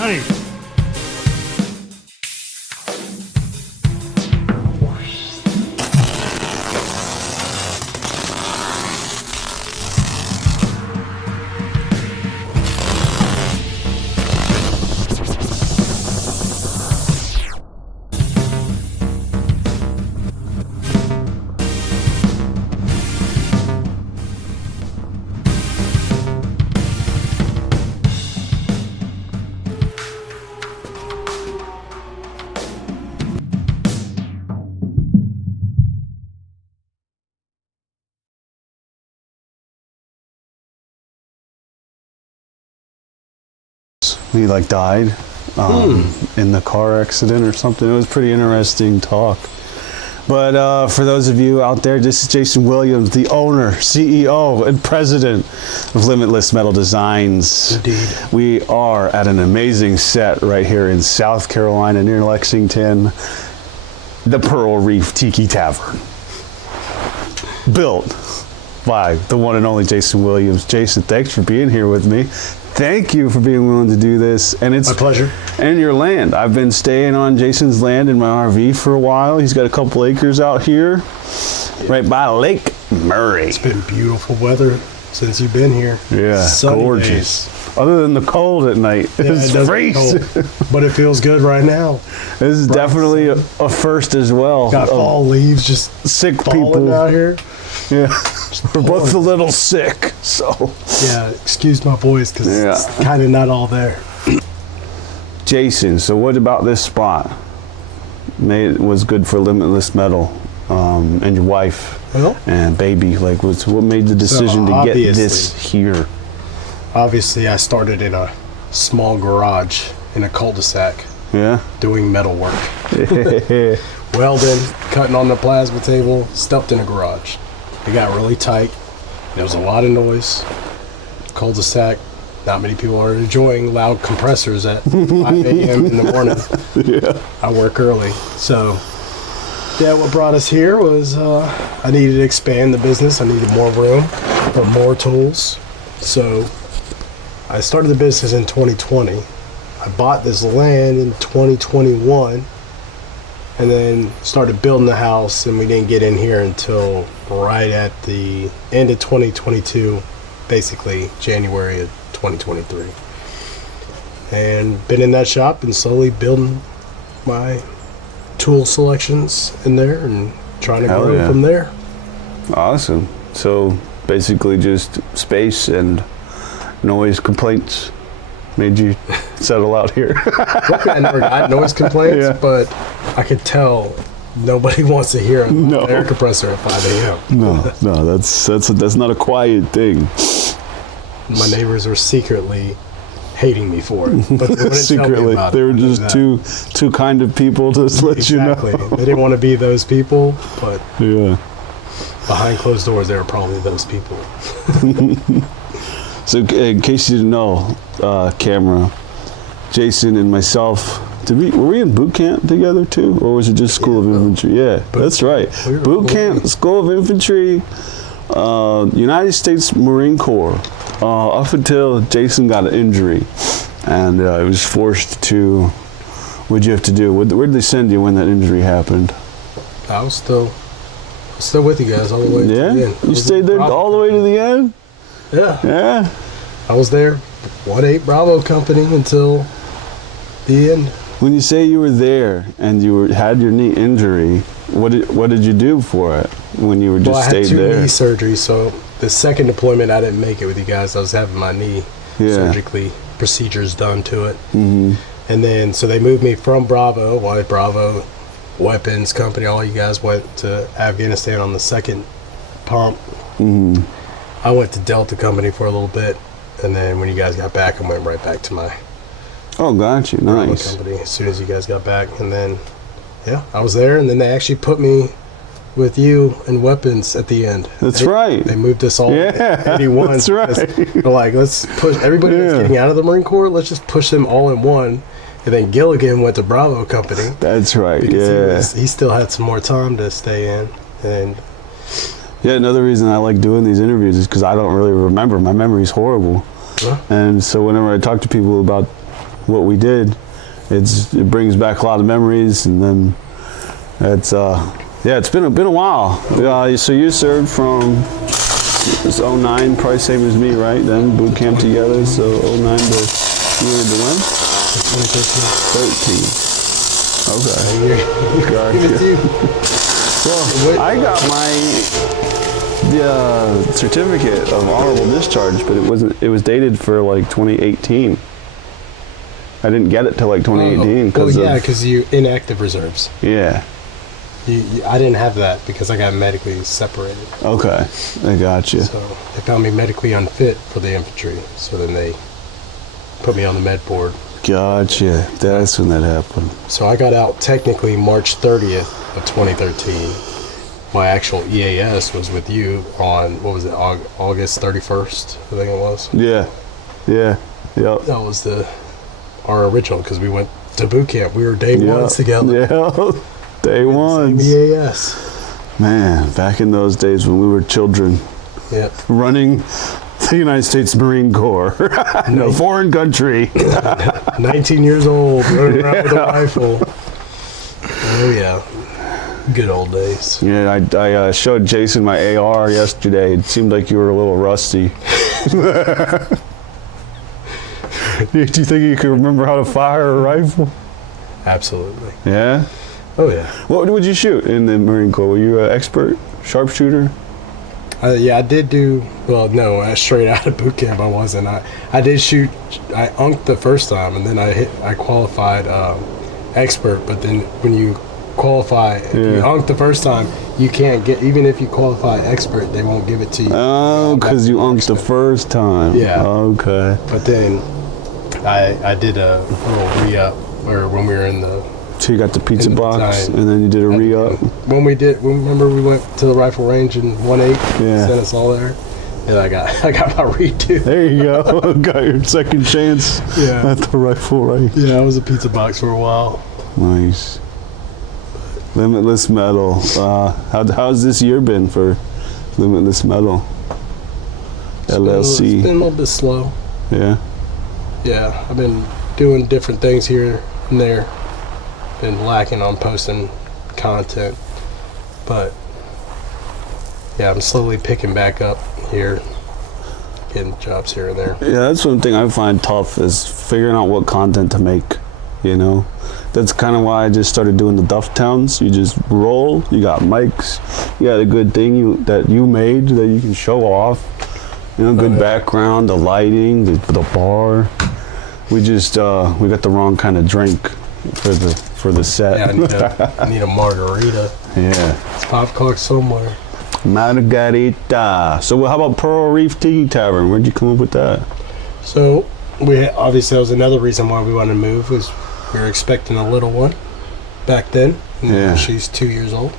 Nice. He like died in the car accident or something. It was pretty interesting talk. But for those of you out there, this is Jason Williams, the owner, CEO, and president of Limitless Metal Designs. Indeed. We are at an amazing set right here in South Carolina near Lexington, the Pearl Reef Tiki Tavern. Built by the one and only Jason Williams. Jason, thanks for being here with me. Thank you for being willing to do this. And it's my pleasure. And your land. I've been staying on Jason's land in my RV for a while. He's got a couple acres out here, right by Lake Murray. It's been beautiful weather since you've been here. Yeah, Sunny gorgeous. days. Other than the cold at night, it's freezing. But it feels good right now. This is definitely a first as well. Got fall leaves just sick falling people out here. Yeah, we're both a little sick, so. Yeah, excuse my voice because it's kind of not all there. Jason, so what about this spot was good for Limitless Metal and your wife and baby? Like, what made the decision to get this here? Obviously, I started in a small garage in a cul-de-sac. Yeah. Doing metal work. Welding, cutting on the plasma table, stuffed in a garage. It got really tight. There was a lot of noise. Cul-de-sac. Not many people are enjoying loud compressors at 5 a.m. in the morning. Yeah. I work early. So, yeah, what brought us here was I needed to expand the business. I needed more room for more tools. So, I started the business in 2020. I bought this land in 2021 and then started building the house, and we didn't get in here until right at the end of 2022, basically January of 2023. And been in that shop and slowly building my tool selections in there and trying to grow from there. Awesome. So basically just space and noise complaints made you settle out here. I never got noise complaints, but I could tell nobody wants to hear an air compressor at 5 a.m. No, that's not a quiet thing. My neighbors were secretly hating me for it, but they secretly, they were just too kind of people to let you know. They didn't want to be those people, but behind closed doors, they were probably those people. So in case you didn't know, camera, Jason and myself, were we in boot camp together too? Or was it just School of Infantry? Yeah, that's right. Boot camp, School of Infantry, United States Marine Corps, up until Jason got an injury. And he was forced to, what'd you have to do? Where did they send you when that injury happened? I was still with you guys all the way to the end. You stayed there all the way to the end? Yeah. I was there, 1-8 Bravo Company until the end. When you say you were there and you had your knee injury, what did you do for it when you were just stayed there? I had 2 knee surgeries, so the second deployment I didn't make it with you guys. I was having my knee surgically procedures done to it. Mm-hmm. And then, so they moved me from Bravo, White Bravo, Weapons Company, all you guys went to Afghanistan on the second pump. Mm-hmm. I went to Delta Company for a little bit, and then when you guys got back, I went right back to my got you. Nice. Company as soon as you guys got back. And then, I was there, and then they actually put me with you and Weapons at the end. That's right. They moved us all 81. That's right. They're like, let's push everybody that's getting out of the Marine Corps, let's just push them all in one. And then Gilligan went to Bravo Company. That's right, he still had some more time to stay in. And another reason I like doing these interviews is because I don't really remember. My memory's horrible. And so whenever I talk to people about what we did. It brings back a lot of memories, and then it's it's been a while. So you served from it's 09, probably same as me, right? Then boot camp together. So 09 to you were the when? 13. Okay. Gotcha. Well, I got my certificate of honorable discharge, but it was dated for like 2018. I didn't get it till like 2018 because you inactive reserves. Yeah. I didn't have that because I got medically separated. Okay, I got you. So they found me medically unfit for the infantry. So then they put me on the med board. Gotcha. That's when that happened. So I got out technically March 30th of 2013. My actual EAS was with you on, what was it, August 31st, I think it was. Yeah. Yep. That was our original, because we went to boot camp. We were day ones together. Yeah, day ones. EAS. Man, back in those days when we were children. Yep. Running the United States Marine Corps in a foreign country. 19 years old, running around with a rifle. Oh, yeah. Good old days. Yeah, I showed Jason my AR yesterday. It seemed like you were a little rusty. Do you think you can remember how to fire a rifle? Absolutely. Yeah? Oh, yeah. What would you shoot in the Marine Corps? Were you an expert sharpshooter? Yeah, I did do, well, no, straight out of boot camp I wasn't. I did shoot, I unked the first time, and then I qualified expert, but then when you qualify, if you unked the first time, you can't get, even if you qualify expert, they won't give it to you. Oh, because you unked the first time. Yeah. Okay. But then I did a little re-up, or when we were in the... So you got the pizza box, and then you did a re-up? Remember we went to the rifle range in 1-8, sent us all there, and I got my redo. There you go. Got your second chance at the rifle range. Yeah, I was a pizza box for a while. Nice. Limitless Metal. How's this year been for Limitless Metal? LLC. It's been a little bit slow. Yeah? Yeah, I've been doing different things here and there. Been lacking on posting content, but yeah, I'm slowly picking back up here, getting jobs here and there. Yeah, that's one thing I find tough is figuring out what content to make, you know? That's kind of why I just started doing the Duff Towns. You just roll, you got mics, you got a good thing that you made that you can show off, you know, good background, the lighting, the bar. We just, we got the wrong kind of drink for the set. Yeah, I need a margarita. Yeah. It's 5 o'clock somewhere. Margarita. So how about Pearl Reef Tiki Tavern? Where'd you come up with that? So obviously that was another reason why we wanted to move, was we were expecting a little one back then. Yeah. She's 2 years old.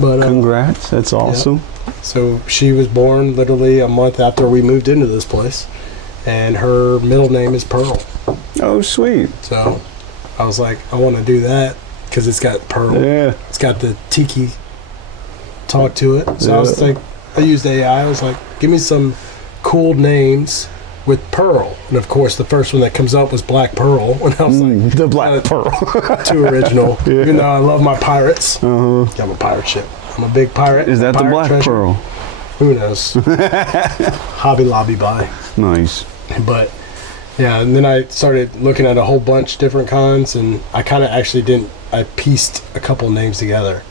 But congrats, that's awesome. Yeah. So she was born literally a month after we moved into this place, and her middle name is Pearl. Oh, sweet. So I was like, I want to do that because it's got Pearl. Yeah. It's got the tiki talk to it. So I was like, I used AI. I was like, give me some cool names with Pearl. And of course, the first one that comes up was Black Pearl. And I was like, the Black Pearl. Too original. Yeah. Even though I love my pirates. Uh-huh. I'm a pirate ship. I'm a big pirate. Is that the Black treasure. Pearl? Who knows? Hobby Lobby buy. Nice. But yeah, and then I started looking at a whole bunch different kinds, and I kind of actually I pieced a couple names together.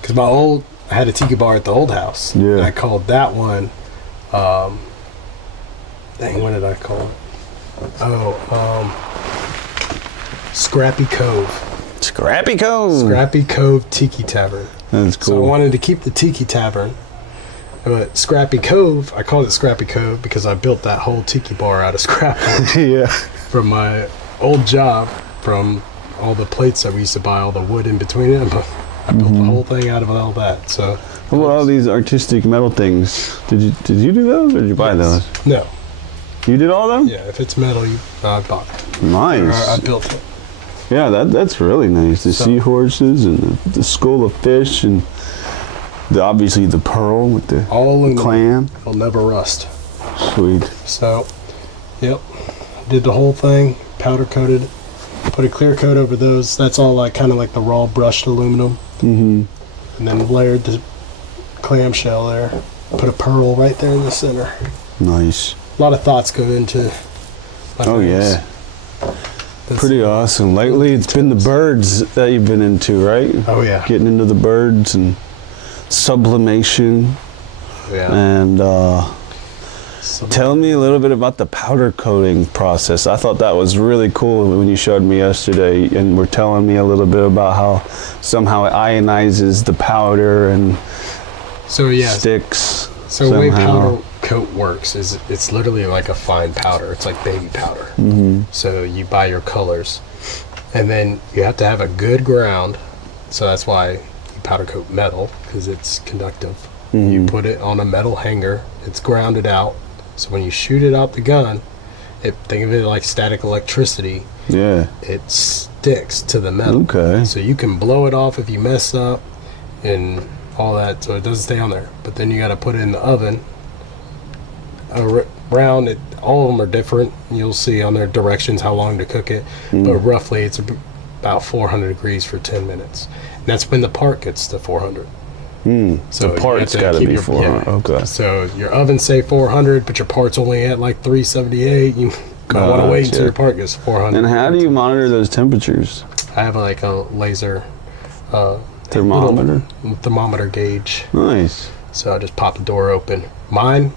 Because I had a tiki bar at the old house. Yeah. And I called that one, what did I call it? Scrappy Cove. Scrappy Cove. Scrappy Cove Tiki Tavern. That's cool. So I wanted to keep the Tiki Tavern. But Scrappy Cove, I called it Scrappy Cove because I built that whole tiki bar out of scrap yeah. from my old job, from all the plates that we used to buy, all the wood in between it. I built the whole thing out of all that. So how about all these artistic metal things? Did you do those, or did you buy those? No. You did all of them? Yeah, if it's metal, I bought it. Nice. Or I built it. Yeah, that's really nice. The seahorses and the school of fish, and obviously the pearl with the clam. It'll never rust. Sweet. So, yep. Did the whole thing. powder coated. Put a clear coat over those. That's all like kind of like the raw brushed aluminum. Mm-hmm. And then layered the clamshell there. Put a pearl right there in the center. Nice. A lot of thoughts go into my Oh, things. yeah. Pretty awesome. Lately, it's been the birds that you've been into, right? Oh, yeah. Getting into the birds and sublimation. Yeah. And tell me a little bit about the powder coating process. I thought that was really cool when you showed me yesterday, and were telling me a little bit about how somehow it ionizes the powder and sticks. So the way powder coat works is it's literally like a fine powder. It's like baby powder. Mm-hmm. So you buy your colors, and then you have to have a good ground. So that's why you powder coat metal, because it's conductive. Mm-hmm. You put it on a metal hanger. It's grounded out. So when you shoot it out the gun, think of it like static electricity. Yeah. It sticks to the metal. Okay. So you can blow it off if you mess up and all that, so it doesn't stay on there. But then you got to put it in the oven. Around it, all of them are different. You'll see on their directions how long to cook it. But roughly it's about 400 degrees for 10 minutes. And that's when the part gets to 400. So the part's got to be 400. Okay. So your oven say 400, but your part's only at like 378. You might want to wait until your part gets 400. And how do you monitor those temperatures? I have like a laser Thermometer gauge. Nice. So I just pop the door open. Mine,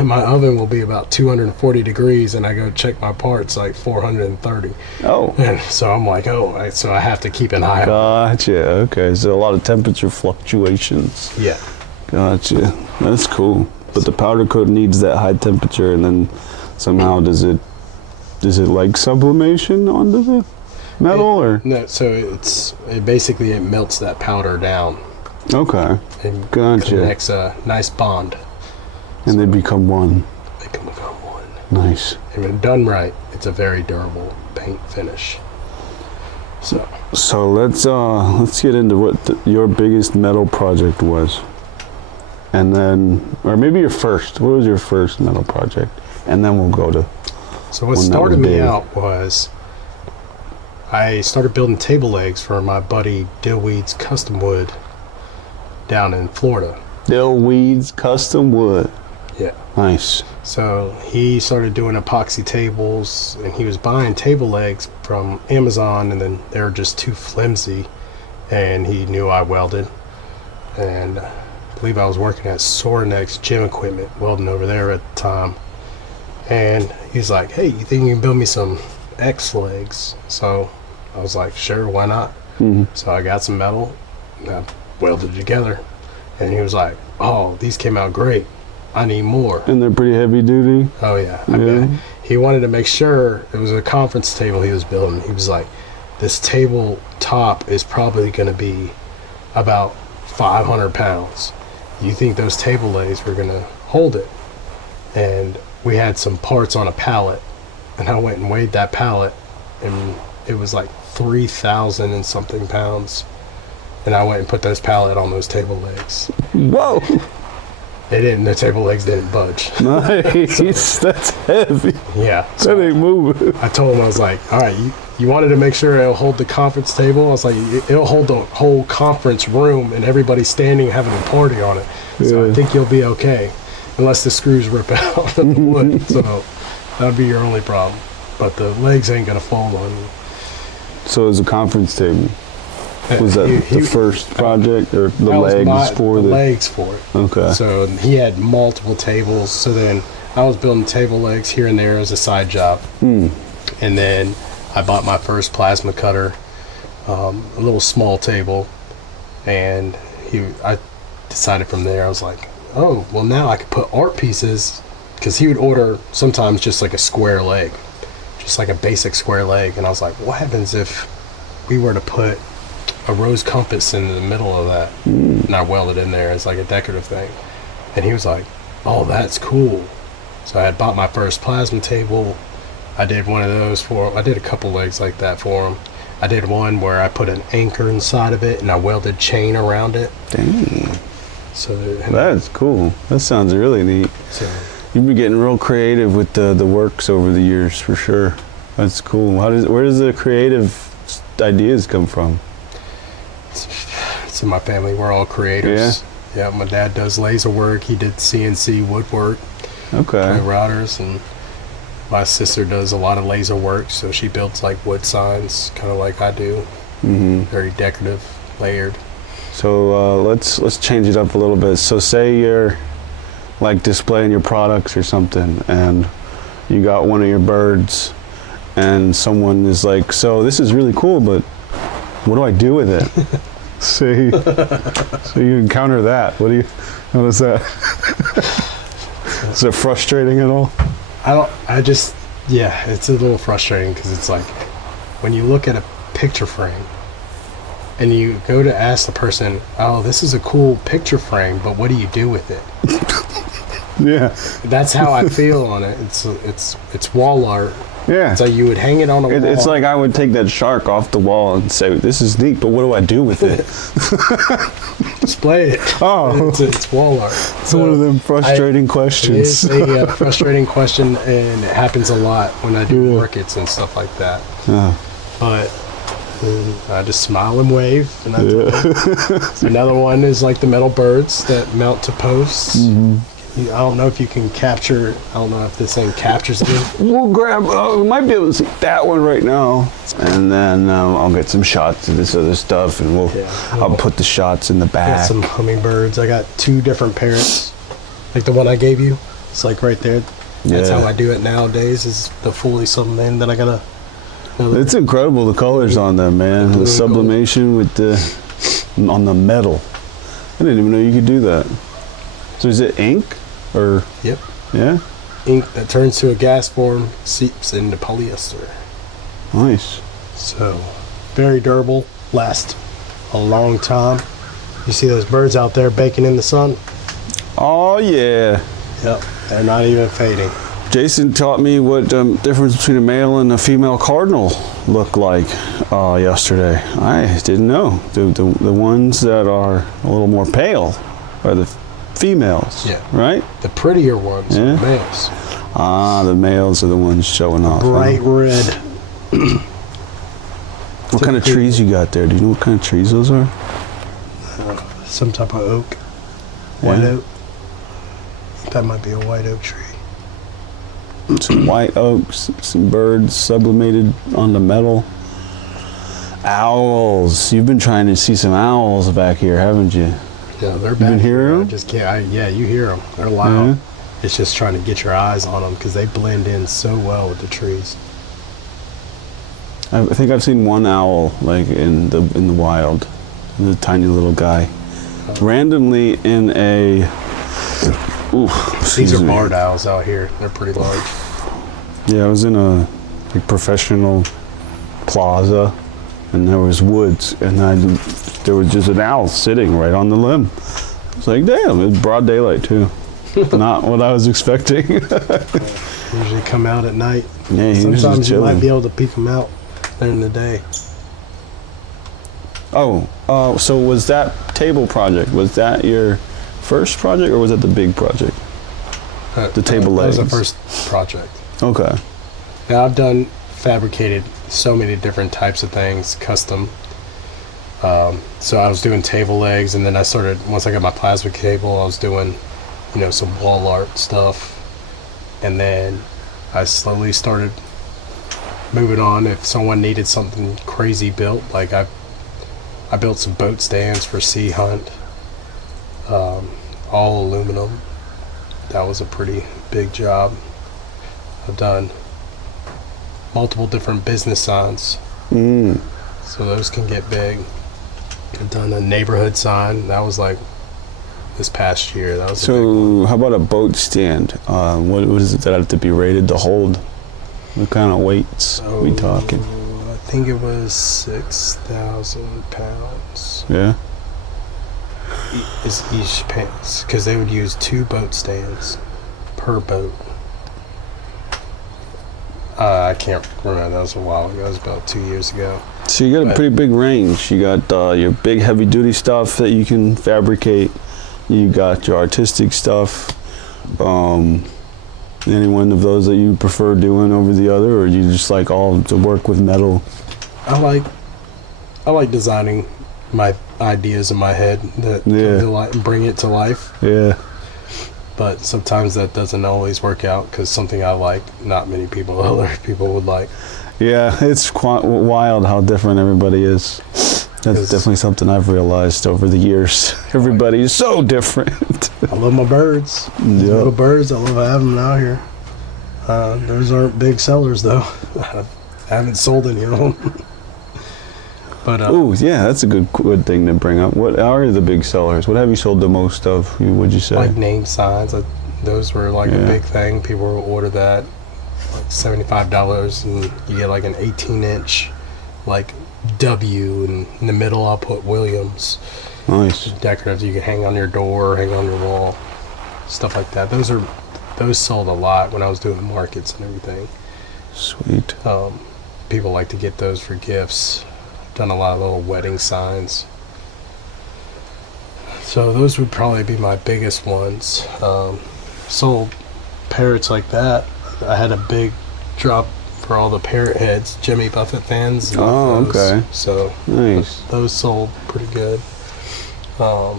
my oven will be about 240 degrees, and I go check my parts like 430. Oh. And so I'm like, so I have to keep an eye on. Gotcha. Okay. So a lot of temperature fluctuations. Yeah. Gotcha. That's cool. But the powder coat needs that high temperature, and then somehow does it like sublimation onto the metal or? No. So it basically melts that powder down. Okay. And Gotcha. connects a nice bond. And they become one. They can become one. Nice. And when done right, it's a very durable paint finish. So let's get into what your biggest metal project was, and then, or maybe your first. What was your first metal project? And then we'll go to. So what started me out was I started building table legs for my buddy Dillweed's Custom Wood down in Florida. Dillweed's Custom Wood. Yeah. Nice. So he started doing epoxy tables, and he was buying table legs from Amazon, and then they were just too flimsy, and he knew I welded, and I believe I was working at Sorenex's Gym Equipment, welding over there at the time, and he's like, hey, you think you can build me some X legs? So I was like, sure, why not? Mm-hmm. So I got some metal, and I welded it together, and he was like, oh, these came out great, I need more. And they're pretty heavy duty. Oh yeah. I bet. He wanted to make sure it was a conference table he was building. He was like, this table top is probably going to be about 500 pounds. You think those table legs were going to hold it? And we had some parts on a pallet, and I went and weighed that pallet, and it was like 3,000 and something pounds. And I went and put those pallet on those table legs. Whoa. The table legs didn't budge. Nice. That's heavy. Yeah. That ain't moving. I told him, I was like, all right, you wanted to make sure it'll hold the conference table. I was like, it'll hold the whole conference room and everybody standing having a party on it. So I think you'll be okay, unless the screws rip out of the wood. So that would be your only problem. But the legs ain't going to fold on you. So it was a conference table. Was that the first project, or the legs for it? Okay. So he had multiple tables. So then I was building table legs here and there as a side job. And then I bought my first plasma cutter, a little small table, and I decided from there, I was like, oh, well now I could put art pieces, because he would order sometimes just like a square leg, just like a basic square leg. And I was like, what happens if we were to put a rose compass in the middle of that, and I welded in there as like a decorative thing? And he was like, oh, that's cool. So I had bought my first plasma table. I did one of those for him. I did a couple legs like that for him. I did one where I put an anchor inside of it and I welded chain around it. Dang. So that's cool. That sounds really neat. So You've been getting real creative with the works over the years, for sure. That's cool. Where does the creative ideas come from? It's in my family. We're all creators. Yeah, my dad does laser work. He did CNC woodwork. Okay. Routers, and my sister does a lot of laser work, so she builds like wood signs, kind of like I do. Mm-hmm. Very decorative, layered. So let's change it up a little bit. So say you're like displaying your products or something, and you got one of your birds, and someone is like, "So this is really cool, but what do I do with it?" So you encounter that. What is that? Is it frustrating at all? It's a little frustrating because it's like when you look at a picture frame and you go to ask the person, "Oh, this is a cool picture frame, but what do you do with it?" Yeah. That's how I feel on it. It's wall art. Yeah. So you would hang it on a wall. It's like I would take that shark off the wall and say, "This is neat, but what do I do with it?" Display it. Oh. It's wall art. It's one of them frustrating questions. It is a frustrating question, and it happens a lot when I do markets and stuff like that. But I just smile and wave. And another one is like the metal birds that mount to posts. Mm-hmm. I don't know if you can capture. I don't know if this thing captures it. We'll grab. We might be able to see that one right now, and then I'll get some shots of this other stuff, and I'll put the shots in the back. I got some hummingbirds. I got 2 different parrots, like the one I gave you. It's like right there. That's how I do it nowadays. Is the fully sublimated. Then I got It's incredible the colors on them, man. The sublimation with on the metal. I didn't even know you could do that. So is it ink? Or yep. Yeah? Ink that turns to a gas form, seeps into polyester. Nice. So, very durable, lasts a long time. You see those birds out there baking in the sun? Oh, yeah. Yep, they're not even fading. Jason taught me what difference between a male and a female cardinal look like yesterday. I didn't know. The ones that are a little more pale are the females, right? The prettier ones are the males. The males are the ones showing off. Bright red. What kind of trees you got there? Do you know what kind of trees those are? Some type of oak. White oak. That might be a white oak tree. Some white oaks, some birds sublimated on the metal. Owls. You've been trying to see some owls back here, haven't you? Yeah, they're back. You been hearing them? I just can't. You hear them. They're loud. Yeah. It's just trying to get your eyes on them because they blend in so well with the trees. I think I've seen one owl like in the wild, the tiny little guy, randomly in a. These are barred owls out here. They're pretty large. Yeah, I was in a professional plaza, and there was woods, and there was just an owl sitting right on the limb. It's like, damn, it was broad daylight too. Not what I was expecting. Usually come out at night. Yeah, sometimes you might be able to peek them out during the day. So was that table project? Was that your first project, or was it the big project? The table legs. That was the first project. Okay. Now I've fabricated so many different types of things, custom. So I was doing table legs, and then I started, once I got my plasma table, I was doing, some wall art stuff. And then I slowly started moving on. If someone needed something crazy built, like I built some boat stands for Sea Hunt, all aluminum. That was a pretty big job. I've done multiple different business signs. So those can get big. I've done a neighborhood sign. That was like this past year. That was a big one. How about a boat stand? What is it that have to be rated to hold? What kind of weights are we talking? I think it was 6,000 pounds. Yeah. Is each pants, because they would use 2 boat stands per boat. I can't remember. That was a while ago. That was about 2 years ago. So you got a pretty big range. You got your big heavy duty stuff that you can fabricate. You got your artistic stuff. Any one of those that you prefer doing over the other, or you just like all to work with metal? I like designing my ideas in my head that come to life and bring it to life. Yeah. But sometimes that doesn't always work out because something I like, not many other people would like. Yeah, it's wild how different everybody is. That's definitely something I've realized over the years. Everybody is so different. I love my birds. These little birds, I love having them out here. Those aren't big sellers though. I haven't sold any of them. But oh yeah, that's a good thing to bring up. What are the big sellers? What have you sold the most of? Would you say? Like name signs. Those were like a big thing. People would order that, like $75, and you get like an 18-inch, like W, and in the middle I'll put Williams. Nice. Decorative you can hang on your door, hang on your wall, stuff like that. Those sold a lot when I was doing the markets and everything. Sweet. People like to get those for gifts. Done a lot of little wedding signs. So those would probably be my biggest ones. Sold parrots like that. I had a big drop for all the parrot heads, Jimmy Buffett fans. Oh, those. Okay. So nice. Those sold pretty good. But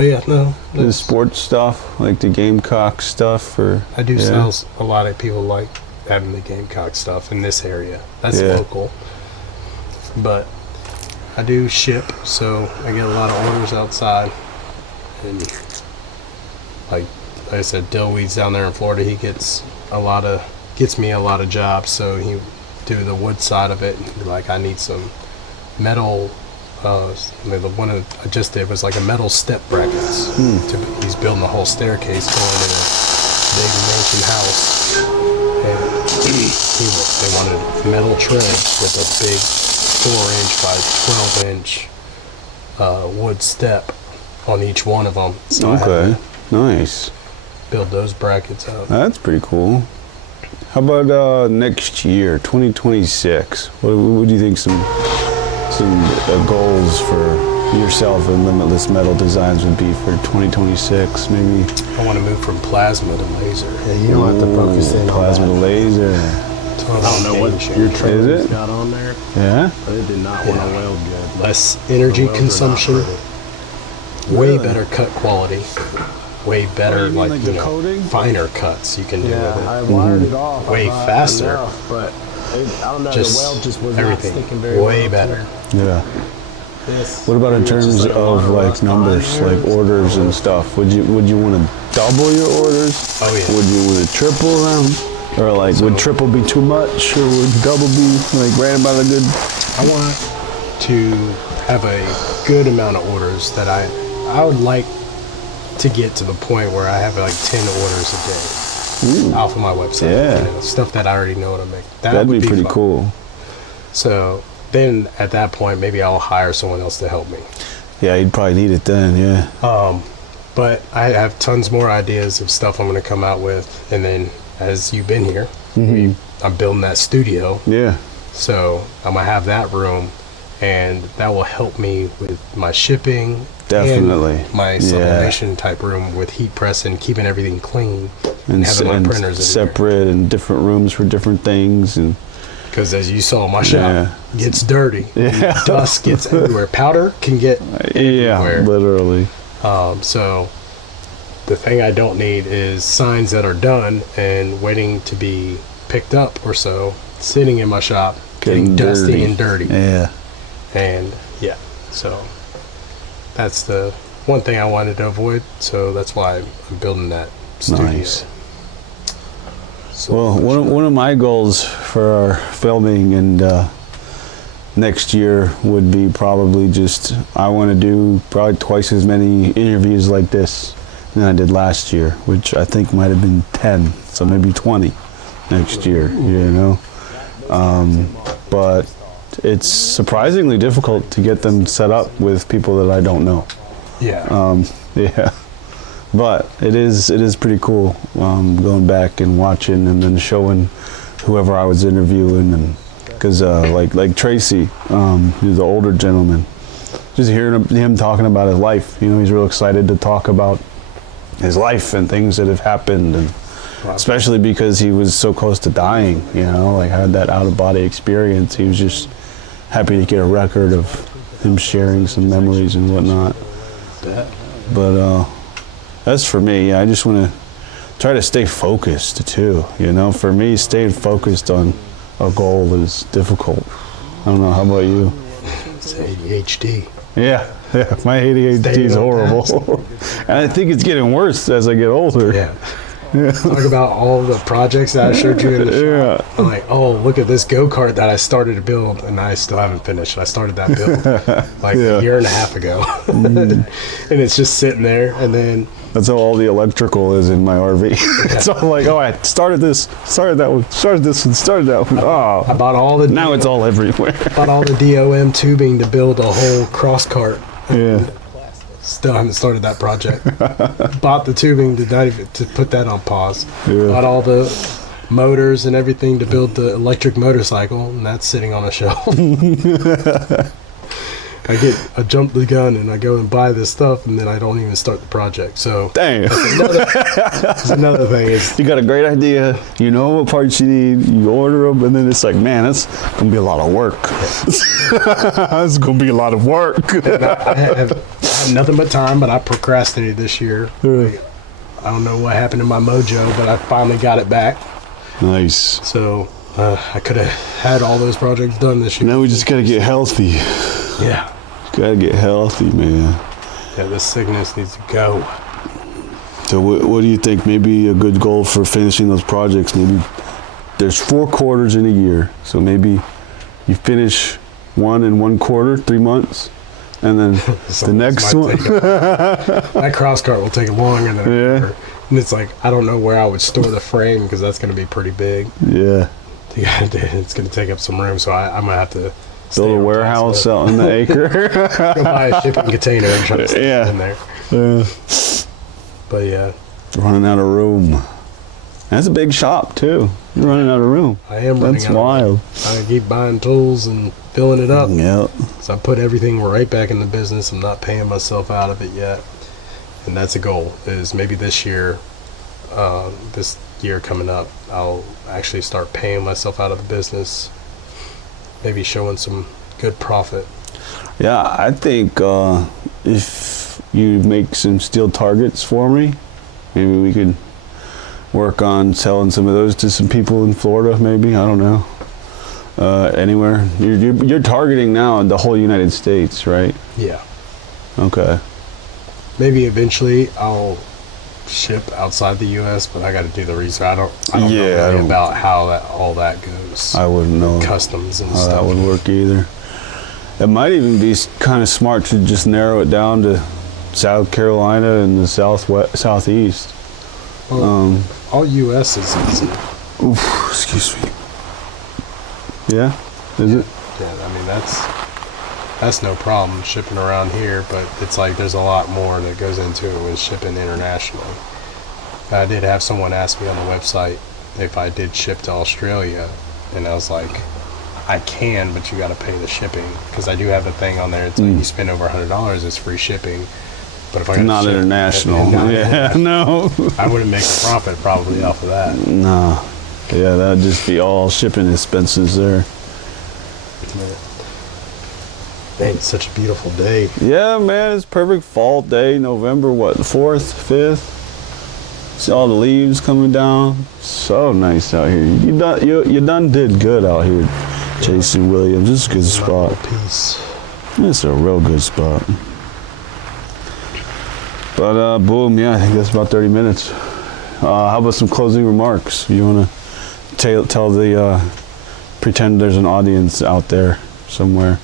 yeah, no. The sports stuff, like the Gamecock stuff, or I do sell a lot of people like having the Gamecock stuff in this area. That's local. But I do ship, so I get a lot of orders outside. And like I said, Dillweed's down there in Florida. He gets me a lot of jobs. So he do the wood side of it. And be like, I need some metal. The one I just did was like a metal step brackets. He's building a whole staircase going in a big mansion house, and they wanted metal treads with a big 4-inch by 12-inch wood step on each one of them. So okay, nice. Build those brackets out. That's pretty cool. How about next year, 2026? What do you think some goals for yourself and Limitless Metal Designs would be for 2026? Maybe. I want to move from plasma to laser. Yeah, you don't have to focus in on plasma to laser. I don't know what your trailers got on there. Yeah. But it did not want to weld good. Less energy consumption. Way better cut quality. Way better, finer cuts you can do with it. I wired it off. Way faster. Enough, but I don't know, just the weld just was everything not sticking very way well. better. Yeah. What about in terms of like numbers, like orders and stuff? Would you want to double your orders? Oh yeah. Would you want to triple them? Or like, would triple be too much, or would double be like right about a good? I want to have a good amount of orders that I would like to get to the point where I have like 10 orders a day off of my website. Yeah. Stuff that I already know how to make. That'd be pretty fun. cool. So then at that point, maybe I'll hire someone else to help me. Yeah, you'd probably need it then, yeah. But I have tons more ideas of stuff I'm going to come out with, and then as you've been here, I'm building that studio. Yeah. So I'm going to have that room, and that will help me with my shipping. Definitely. And my sublimation type room with heat pressing, keeping everything clean, and having my printers in separate and different rooms for different things. And because as you saw, my shop gets dirty. Yeah. Dust gets everywhere. Powder can get everywhere. Literally. So the thing I don't need is signs that are done and waiting to be picked up or so, sitting in my shop, getting dusty and dirty. Yeah. And so that's the one thing I wanted to avoid. So that's why I'm building that studio. Nice. So well, one of my goals for our filming and next year would be probably I want to do probably twice as many interviews like this than I did last year, which I think might have been 10, so maybe 20 next year, but it's surprisingly difficult to get them set up with people that I don't know. But it is pretty cool going back and watching and then showing whoever I was interviewing, and because like Tracy, he's the older gentleman, just hearing him talking about his life, he's real excited to talk about his life and things that have happened, and especially because he was so close to dying, you know, like had that out-of-body experience. He was just happy to get a record of him sharing some memories and whatnot. But that's for me. Yeah, I just want to try to stay focused too, you know. For me, staying focused on a goal is difficult. I don't know, how about you? It's ADHD. Yeah, my ADHD is horrible. And I think it's getting worse as I get older. Yeah. Talk about all the projects that I showed you in the shop. I'm like, oh, look at this go-kart that I started to build, and I still haven't finished. I started that build like a year and a half ago. And it's just sitting there, and then... That's how all the electrical is in my RV. It's all like, oh, I started this, started that one, started this one, started that one. Oh, I bought all the... Now it's all everywhere. Bought all the DOM tubing to build a whole cross cart. Yeah. Still haven't started that project. Bought the tubing to put that on pause. Yeah. Bought all the motors and everything to build the electric motorcycle, and that's sitting on a shelf. I jump the gun and I go and buy this stuff, and then I don't even start the project. So dang, that's another thing. Is you got a great idea, you know what parts you need, you order them, and then it's like, man, that's gonna be a lot of work. It's gonna be a lot of work. I have nothing but time, but I procrastinated this year. Like, I don't know what happened to my mojo, but I finally got it back. Nice. So I could have had all those projects done this year. Now we just gotta get healthy. Yeah. Gotta get healthy, man. Yeah, this sickness needs to go. So what do you think? Maybe a good goal for finishing those projects? Maybe there's 4 quarters in a year, so maybe you finish 1 in 1 quarter, 3 months, and then the next one. That cross cart will take longer than a quarter. And it's like, I don't know where I would store the frame because that's going to be pretty big. Yeah. It's going to take up some room, so I'm going to have to build a warehouse out in the acre. Go buy a shipping container and try to stick it in there. Yeah. But yeah. Running out of room. That's a big shop too. You're running out of room. I am running That's out wild. of room. I keep buying tools and filling it up. Yep. So I put everything right back in the business. I'm not paying myself out of it yet. And that's a goal, is maybe this year coming up, I'll actually start paying myself out of the business. Maybe showing some good profit. Yeah, I think if you make some steel targets for me, maybe we could work on selling some of those to some people in Florida. Maybe, I don't know, anywhere. You're targeting now the whole United States, right? Yeah. Okay. Maybe eventually I'll ship outside the U.S., but I got to do the research. I don't know really about how all that goes. I wouldn't know customs and how stuff. That would work either. It might even be kind of smart to just narrow it down to South Carolina and the southeast. Well, all U.S. is easy. Oof, excuse me. Yeah, is it? Yeah, I mean that's no problem shipping around here, but it's like there's a lot more that goes into it when shipping internationally. I did have someone ask me on the website if I did ship to Australia, and I was like, I can, but you got to pay the shipping, because I do have a thing on there. It's like you spend over $100, it's free shipping. But if I not international, no, I wouldn't make a profit probably off of that. No, yeah, that'd just be all shipping expenses there. Man, it's such a beautiful day. Yeah, man, it's perfect fall day. November, what, the 4th, 5th? See all the leaves coming down. So nice out here. You done did good out here, Jason Williams. This is a good spot. Peace. It's a real good spot. But boom, yeah, I think that's about 30 minutes. How about some closing remarks? You want to tell the pretend there's an audience out there somewhere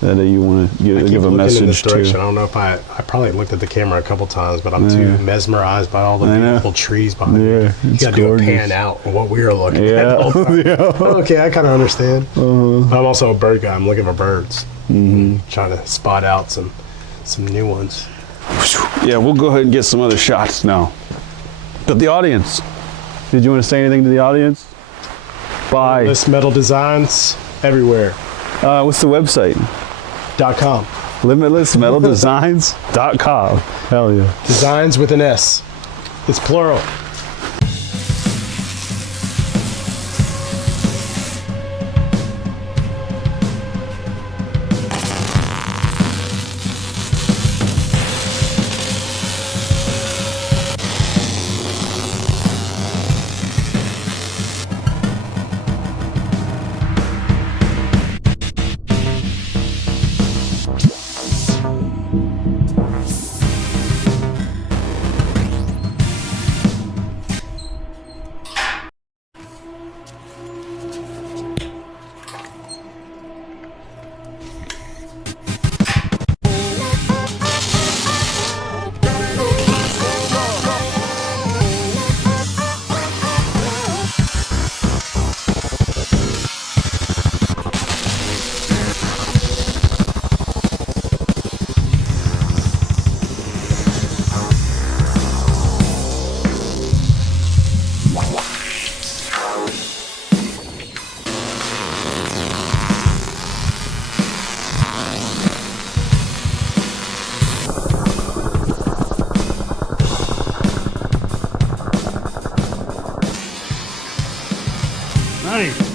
that you want to give a message to? I don't know if I probably looked at the camera a couple times, but I'm too mesmerized by all the beautiful trees behind me. You got to do a pan out of what we were looking at. Okay, I kind of understand. I'm also a bird guy. I'm looking for birds. Trying to spot out some new ones. Yeah, we'll go ahead and get some other shots now. But the audience, did you want to say anything to the audience? Bye. Limitless Metal Designs everywhere. What's the website? .com. LimitlessMetalDesigns.com. Hell yeah. Designs with an S. It's plural. Nice.